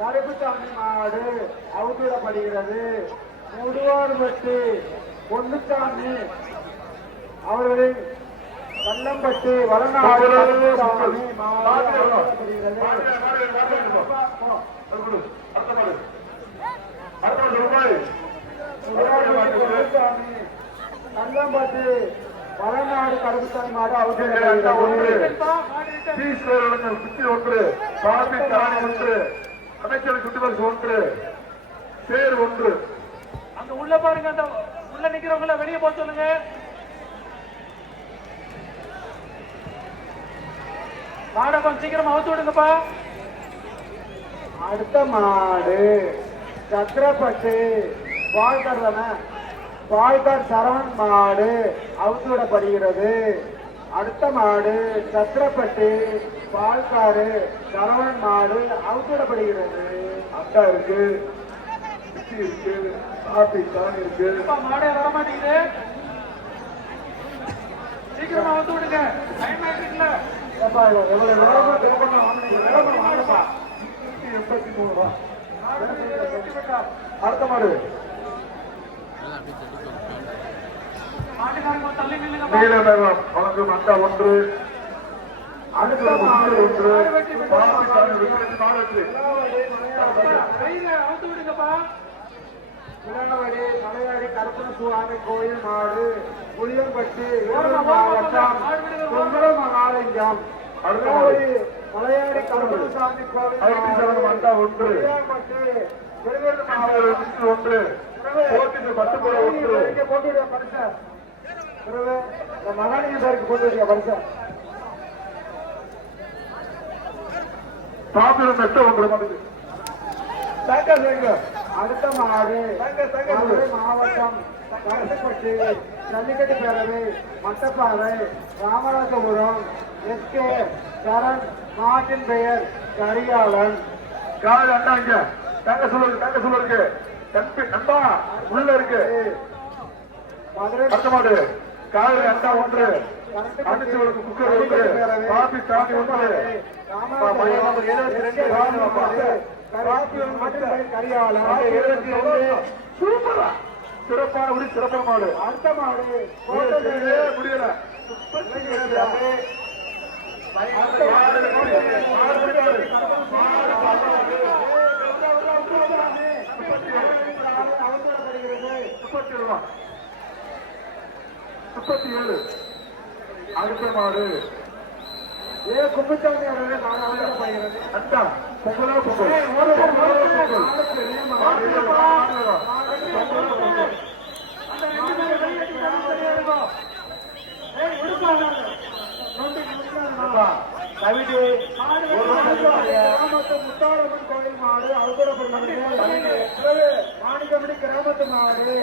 கருப்புசாமி மாடு அவுத்திடப்படுகிறது. முடுவார்பட்டி பொன்னுசாமி அவர்களின் கல்லம்பட்டி வளநாடு கல்லம்பட்டி வளநாடு கருப்புசாமி மாடு ஒன்று சாமி காணி ஒன்று அமைச்சர் சுட்டுபரிசு ஒன்று பேர் ஒன்று. அங்க உள்ள பாருங்க, அந்த உள்ள நிக்கிறவங்கள வெளியே போக சொல்லுங்க. மாடை கொஞ்சம் சீக்கிரமா அவுத்து விடுங்கப்பா. அடுத்த மாடு சத்திரப்பட்டு பாய்கர் சரவணன் மாடு அவுத்து விடப்படுகிறது. அடுத்த மாடு சத்திரப்பட்டு பால்காரு சரவணன் மாடு அவுத்து விடப்படுகிறது. அக்கா இருக்கு, இருக்கு, காப்பி காணி இருக்கு. மாடே வர மாட்டேங்குது, சீக்கிரமா அவுத்து விடுங்க. டைம் ஆயிடுச்சுல. எவ்வளவு வாங்கப்பா. 83 ரூபா. அடுத்த மாடு நீலமேகம் வழங்கு மண்டா ஒன்று. அடுத்த ஒன்று மலையாடி கருப்பன் சுவாமி கோயில் மாடு புளியம்பட்டி மாவட்டம் மகாலிங்கம். மலையாடி கருப்பன் சுவாமி கோவில் மண்டா ஒன்று. ஒன்று பட்டுப்புற ஒன்று போட்டு பரிசா மகாலிங்க சாருக்கு போட்டு வைக்க பரிசா. தாமிரம் மெட்ட ஒன்று மதுக்கு. அடுத்த மாடு மாவட்டம் கருப்பட்டி ஜல்லிக்கட்டு பேரவை மட்டப்பாறை ராமராஜபுரம் எஸ்கே சரண் மாட்டின் பெயர் கரியாளன். கால் அண்டாங்க தங்க சொல்லுங்க நண்பா உள்ள இருக்கு. அடுத்த மாடு கால் அண்டா ஒன்று அடிச்சு குக்கர் ஒன்று காபி காணி ஒன்று சூப்பரா சிறப்பான ஒரு சிறப்பான மாடு. அடுத்த மாடு முடியல முப்பத்தி 37. அடுத்த மாடு குப்புச்சாமி அவர்கள் படுகிறது. அண்டா பொங்கலா முத்தாரம்மன் கோயில் மாடு அவுதரப்பள்ளி மாணிக்கமணி கிராமத்து மாடு